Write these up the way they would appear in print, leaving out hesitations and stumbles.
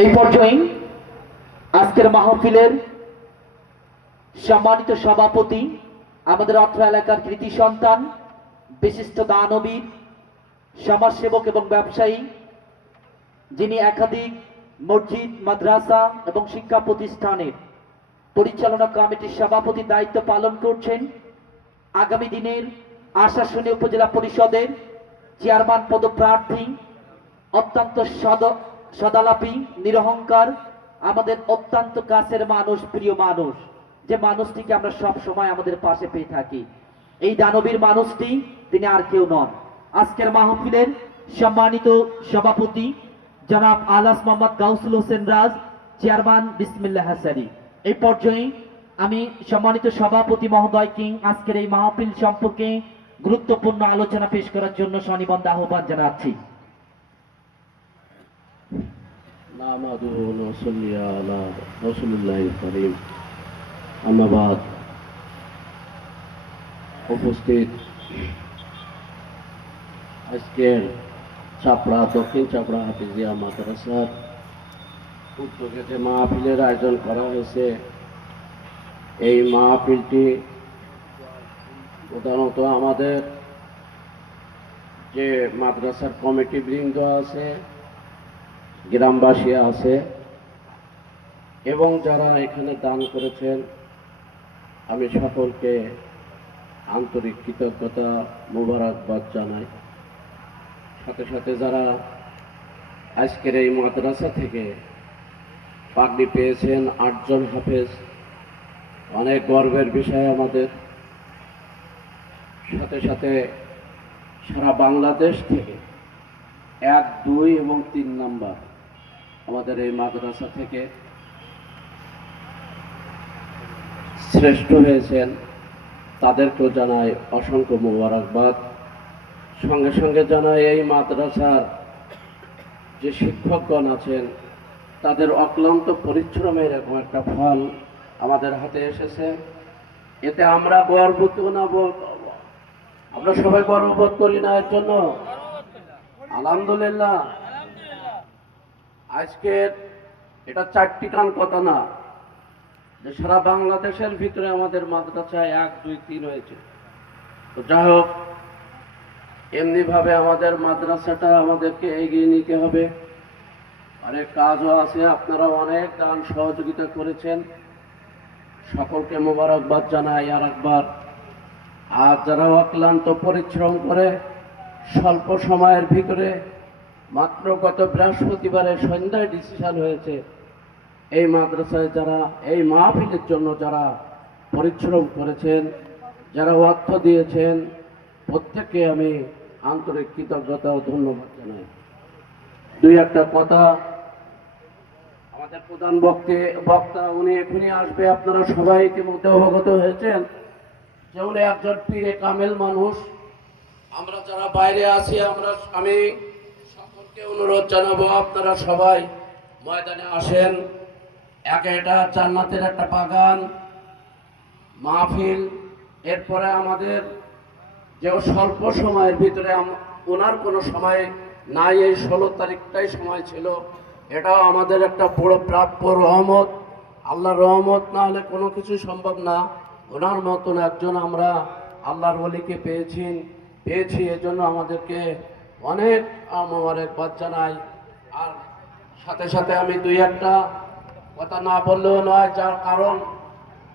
এই পর্যায়ে আজকের মাহফিলের সম্মানিত সভাপতি, আমাদের অত্র এলাকার কৃতি সন্তান, বিশিষ্ট দানবীর, সমাজসেবক এবং ব্যবসায়ী, যিনি একাধিক মসজিদ, মাদ্রাসা এবং শিক্ষা প্রতিষ্ঠানের পরিচালনা কমিটির সভাপতির দায়িত্ব পালন করছেন, আগামী দিনের আশাশুনি উপজেলা পরিষদের চেয়ারম্যান পদপ্রার্থী, অত্যন্ত সদালাপী, নিরহংকার, আমাদের অত্যন্ত কাছের মানুষ, প্রিয় মানুষ, যে মানুষটিকে আমরা সব সময় আমাদের পাশে পেয়ে থাকি। এই দানবীর মানুষটি তিনি আর কেউ নন। আজকের মাহফিলের সম্মানিত সভাপতি জনাব আলাস মোহাম্মদ গাউসুল হোসেন রাজ, চেয়ারম্যান বিসমিল্লাহ হাসারি। এই পর্যায়ে আমি সম্মানিত সভাপতি মহোদয়কে আজকের এই মাহফিল সম্পর্কে গুরুত্বপূর্ণ আলোচনা পেশ করার জন্য সনিবন্ধ আহ্বান জানাচ্ছি। উপস্থিত আজকের চাপড়া দক্ষিণ চাপড়া হাফিজিয়া মাদ্রাসার উদ্যোগে যে মাহফিলের আয়োজন করা হয়েছে, এই মাহফিলটি প্রধানত আমাদের যে মাদ্রাসার কমিটি বৃন্দ আছে, গ্রামবাসী আছে এবং যারা এখানে দান করেছেন, আমি সকলকে আন্তরিক কৃতজ্ঞতা মোবারকবাদ জানাই। সাথে সাথে যারা আজকের এই মাদ্রাসা থেকে পাগড়ি পেয়েছেন 8 জন হাফেজ, অনেক গর্বের বিষয় আমাদের। সাথে সাথে সারা বাংলাদেশ থেকে 1, 2 এবং 3 নাম্বার আমাদের এই মাদ্রাসা থেকে শ্রেষ্ঠ হয়েছেন, তাদেরকেও জানাই অসংখ্য মোবারকবাদ। সঙ্গে সঙ্গে জানাই এই মাদ্রাসার যে শিক্ষকগণ আছেন, তাদের অক্লান্ত পরিশ্রমের এরকম একটা ফল আমাদের হাতে এসেছে। এতে আমরা গর্বিত না, আমরা সবাই গর্ববোধ করি না এর জন্য? আলহামদুলিল্লাহ। আজকের এটা 4টি কান কথা না যে সারা বাংলাদেশের ভিতরে আমাদের মাদ্রাসায় 1, 2, 3 হয়েছে। তো যাই হোক, এমনিভাবে আমাদের মাদ্রাসাটা আমাদেরকে এগিয়ে নিতে হবে। অনেক কাজও আছে, আপনারা অনেক দান সহযোগিতা করেছেন, সকলকে মোবারকবাদ জানাই আর একবার। আর যারা অক্লান্ত পরিশ্রম করে স্বল্প সময়ের ভিতরে, মাত্র গত বৃহস্পতিবারের সন্ধ্যায় ডিসিশন হয়েছে, এই মাদ্রাসায় যারা এই মাহফিলের জন্য যারা পরিশ্রম করেছেন, যারা অর্থ দিয়েছেন, প্রত্যেককে আমি আন্তরিক কৃতজ্ঞতা ও ধন্যবাদ জানাই। 2-1টা কথা, আমাদের প্রধান বক্তা উনি এখনই আসবে, আপনারা সবাই ইতিমধ্যে অবগত হয়েছেন যে উনি একজন পীরে কামেল মানুষ। আমরা যারা বাইরে আছি, আমি সকলকে অনুরোধ জানাবো, আপনারা সবাই ময়দানে আসেন। এটা জান্নাতের একটা বাগান মাহফিল। এরপরে আমাদের যে স্বল্প সময়ের ভিতরে ওনার কোনো সময় নাই, এই 16 তারিখটাই সময় ছিল, এটাও আমাদের একটা বড় প্রাপ্য রহমত। আল্লাহর রহমত না হলে কোনো কিছু সম্ভব না। ওনার মতন একজন আমরা আল্লাহর ওলিকে পেয়েছি, এজন্য আমাদেরকে অনেক মোবারকবাদ জানাই। আর সাথে সাথে আমি 2-1টা কথা না বললেও নয়, যার কারণ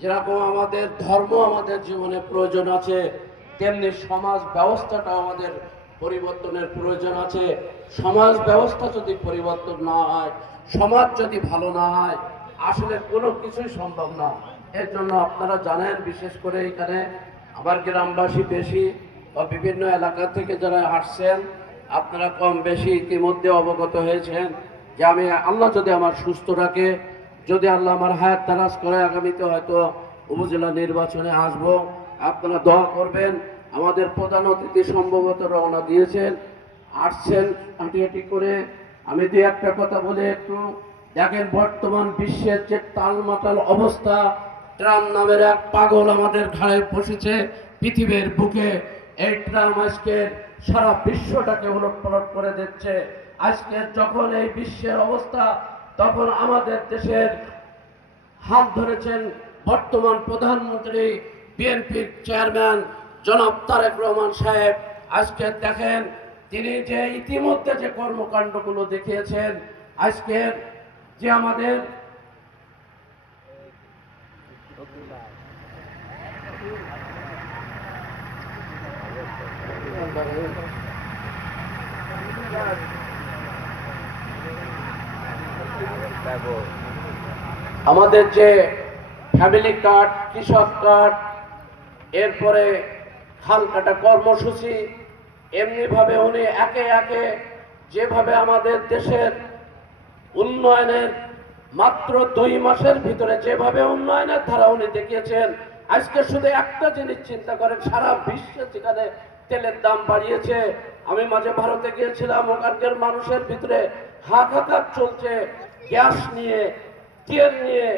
যেরকম আমাদের ধর্ম আমাদের জীবনে প্রয়োজন আছে, তেমনি সমাজ ব্যবস্থাটা আমাদের পরিবর্তনের প্রয়োজন আছে। সমাজ ব্যবস্থা যদি পরিবর্তন না হয়, সমাজ যদি ভালো না হয়, আসলে কোনো কিছুই সম্ভব না। এর জন্য আপনারা জানেন, বিশেষ করে এখানে আবার গ্রামবাসী বেশি বা বিভিন্ন এলাকা থেকে যারা আসছেন, আপনারা কম বেশি ইতিমধ্যে অবগত হয়েছেন যে আমি, আল্লাহ যদি আমার সুস্থ রাখে, যদি আল্লাহ আমার হায়াত তারাজ করে, আগামীতে হয়তো উপজেলা নির্বাচনে আসব। আপনারা দোয়া করবেন। আমাদের প্রধান অতিথি সম্ভবত রওনা দিয়েছেন, আসছেন হাঁটি করে। আমি 2-1টা কথা বলে একটু দেখেন, বর্তমান বিশ্বের যে টালমাটাল অবস্থা, ট্রাম্প নামের এক পাগল আমাদের ঘাড়ে বসেছে পৃথিবীর বুকে। এই ট্রাম্প আজকে সারা বিশ্বটাকে উলটপালট করে দিচ্ছে। আজকে যখন এই বিশ্বের অবস্থা তখন আমাদের দেশের হাত ধরেছেন বর্তমান প্রধানমন্ত্রী বিএনপির চেয়ারম্যান জনাব তারেক রহমান সাহেব। আজকে দেখেন তিনি যে ইতিমধ্যে যে কর্মকাণ্ডগুলো দেখিয়েছেন, আজকের যে আমাদের আমাদের যে ফ্যামিলি কার্ড, কৃষক কার্ড, এরপরে খাল কাটা কর্মসূচি, এমনিভাবে উনি একে একে যেভাবে আমাদের দেশের উন্নয়নের মাত্র 2 মাসের ভিতরে যেভাবে উন্নয়নের ধারা উনি দেখিয়েছেন, আজকে শুধু একটা জিনিস চিন্তা করেন, সারা বিশ্বে যেখানে তেলের দাম বাড়িয়েছে, আমি মাঝে ভারতে গিয়েছিলাম, ওখানকার মানুষের ভিতরে হাহাকার চলছে গ্যাস নিয়ে, তেল নিয়ে,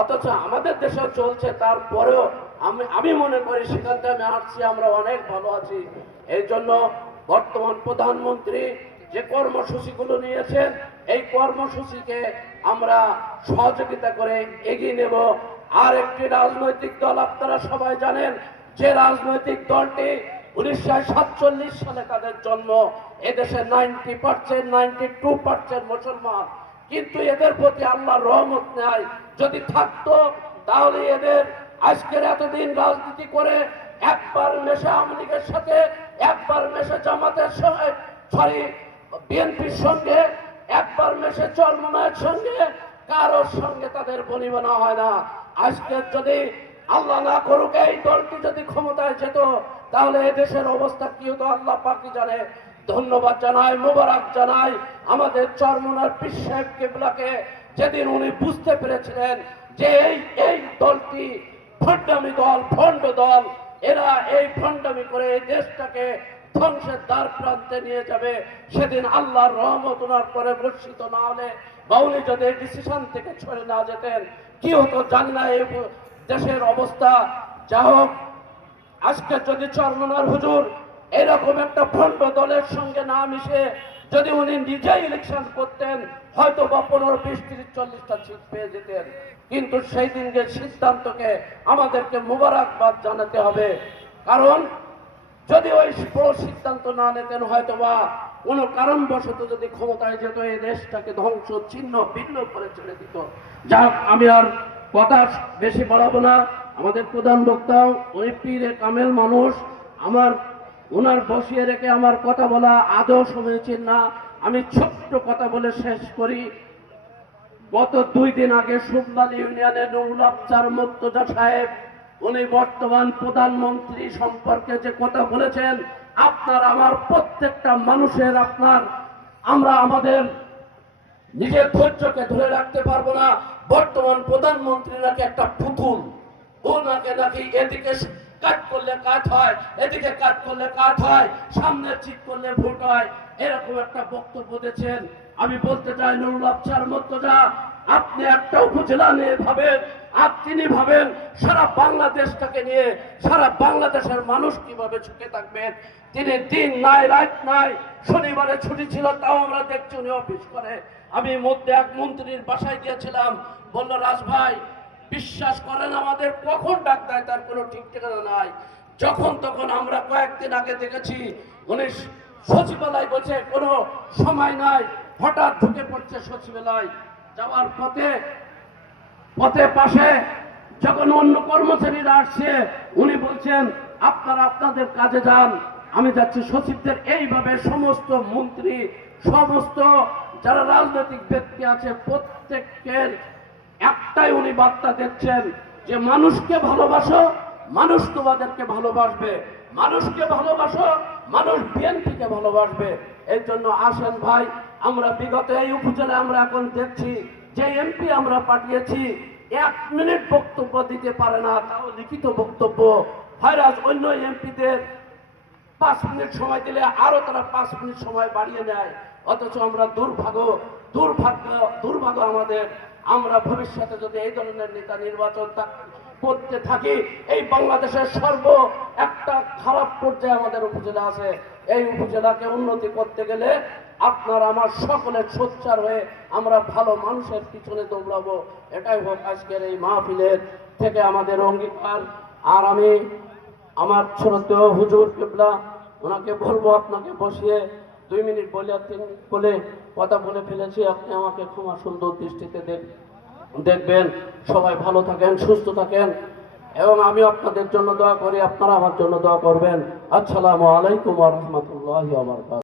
অথচ আমাদের দেশেও চলছে। তারপরেও আমি মনে করি সেখান থেকে আমি আসছি, আমরা অনেক ভালো আছি। এই জন্য বর্তমান প্রধানমন্ত্রী যে কর্মসূচিগুলো নিয়েছেন, এই কর্মসূচিকে আমরা সহযোগিতা করে এগিয়ে নেব। আর একটি রাজনৈতিক দল আপনারা সবাই জানেন, যে রাজনৈতিক দলটি 1947 সালে তাদের জন্ম, এদেশে 90% 92% মুসলমান, কিন্তু এদের প্রতি আল্লাহর রহমত নাই। যদি থাকতো তাহলে এদের আজকের এতদিন রাজনীতি করে একবার মেশে আওয়ামী লীগের সাথে, একবার মেশে জামাতের সঙ্গে, বিএনপির সঙ্গে, একবার মেশে চরমনায়ের সঙ্গে, কারোর সঙ্গে তাদের বনিবনা হয় না। আজকে যদি আল্লাহ না করুক এই দলটি যদি ক্ষমতায় যেত, তাহলে এই দেশের অবস্থা কি হতো আল্লাহ পাকই জানে। ধন্যবাদ জানাই, মোবারক জানাই আমাদের চরমনার পীর সাহেব কিবলাকে, যেদিন উনি বুঝতে পেরেছিলেন যে এই দলটি ভণ্ডামি দল, ভণ্ড দল, এরা এই ভণ্ডামি করে এই দেশটাকে ধ্বংসের দ্বার প্রান্তে নিয়ে যাবে। সেদিন আল্লাহর রহমত ওনার পরে বর্ষিত না হলে, বা উনি যদি এই ডিসিশন থেকে সরে না যেতেন, কি হতো জানি না এই দেশের অবস্থা। যা হোক, আজকে যদি চরমনার হুজুর এরকম একটা ভণ্ড দলের সঙ্গে না মিশে যদি উনি নিজেই ইলেকশন করতেন, হয়তো বা 15, 20, 30, 40টা সিট পেয়ে যেতেন। কিন্তু সেই দিনকে সিদ্ধান্তকে আমাদেরকে মোবারকবাদ জানাতে হবে, কারণ যদি ওই সিদ্ধান্ত না নিতেন, হয়তো বা কোনো কারণবশত যদি ক্ষমতায় যেত, এই দেশটাকে ধ্বংস ছিন্ন ভিন্ন করে ছেড়ে দিত। যাক, আমি আর কথা বেশি বাড়াবো না। আমাদের প্রধান বক্তা উনি পীরে কামেল মানুষ, ওনার বসিয়ে রেখে আমার কথা বলা আদৌ সমীচীন না। আমি ছোট্ট কথা বলে শেষ করি। গত 2 দিন আগে সুবলাল ইউনিয়নের নুরুল আফসার মুর্তজা সাহেব, উনি বর্তমান প্রধানমন্ত্রী সম্পর্কে যে কথা বলেছেন, আপনার আমার প্রত্যেকটা মানুষের আমরা আমাদের নিজের ধৈর্যকে ধরে রাখতে পারবো না। বর্তমান প্রধানমন্ত্রী নাকি একটা পুতুল, ও নাকি এদিকে কাজ করলে কাজ হয়, এদিকে কাজ করলে কাজ হয়, সামনে ঠিক করলে ভোট হয়, এরকম একটা বক্তব্য দিয়েছেন। আমি বলতে চাই, নুরুল আফসার মুর্তজা, আপনি একটা উপজেলা নিয়ে ভাবেন, আর তিনি ভাবেন সারা বাংলাদেশটাকে নিয়ে, সারা বাংলাদেশের মানুষ কিভাবে সুখে থাকবেন। তিনি দিন নাই রাত নাই, শনিবারে ছুটি ছিল তাও আমরা দেখছি উনি অফিস করে। আমি মধ্যে এক মন্ত্রীর বাসায় গিয়েছিলাম, বললো রাজ ভাই বিশ্বাস করেন আমাদের কখন ডাক দেয় তার কোনো ঠিক ঠিকানা নাই। যখন তখন আমরা কয়েকদিন আগে দেখেছি উনি সচিবালয় বলছে কোনো সময় নাই, হঠাৎ ঢুকে পড়ছে সচিবালয়, যাওয়ার পথে পাশে যখন অন্য কর্মচারীরা আসছে, উনি বলছেন আপনারা আপনাদের কাজে যান, আমি যাচ্ছি সচিবদের। এইভাবে সমস্ত মন্ত্রী, সমস্ত যারা রাজনৈতিক ব্যক্তি আছে, প্রত্যেকের একটাই উনি বার্তা দিচ্ছেন যে মানুষকে ভালোবাসো, মানুষ তোমাদেরকে ভালোবাসবে, মানুষকে ভালোবাসো, মানুষ বিএনপিকে ভালোবাসবে। এই জন্য আসেন ভাই, আমরা বিগত এই উপজেলায় আমরা এখন দেখছি যে এমপি আমরা পাঠিয়েছি 1 মিনিট বক্তব্য দিতে পারে না, তাও লিখিত বক্তব্য। ভাইরাস অন্য এমপিদের 5 মিনিট সময় দিলে আরো তারা 5 মিনিট সময় বাড়িয়ে নেয়। অথচ আমরা দুর্ভাগ্য আমাদের, আমরা ভবিষ্যতে যদি এই ধরনের নেতা নির্বাচন করতে থাকি। এই বাংলাদেশের একটা খারাপ পর্যায়ে আমাদের উপজেলা আছে। এই উপজেলাকে উন্নতি করতে গেলে আপনার আমার সকলের সোচ্চার হয়ে আমরা ভালো মানুষের পিছনে দৌড়াবো। এটাই হোক আজকের এই মাহফিলের থেকে আমাদের অঙ্গীকার। আর আমি আমার শ্রদ্ধেয় হুজুর কিবলা ওনাকে বলবো, আপনাকে বসিয়ে 2 মিনিট বলে 3 মিনিট বলে কথা বলে ফেলেছি, আপনি আমাকে ক্ষমা সুন্দর দৃষ্টিতে দেখবেন। সবাই ভালো থাকেন, সুস্থ থাকেন, এবং আমি আপনাদের জন্য দোয়া করি, আপনারা আমার জন্য দোয়া করবেন। আসসালামু আলাইকুম ওয়া রাহমাতুল্লাহি ওয়া বারাকাতুহু।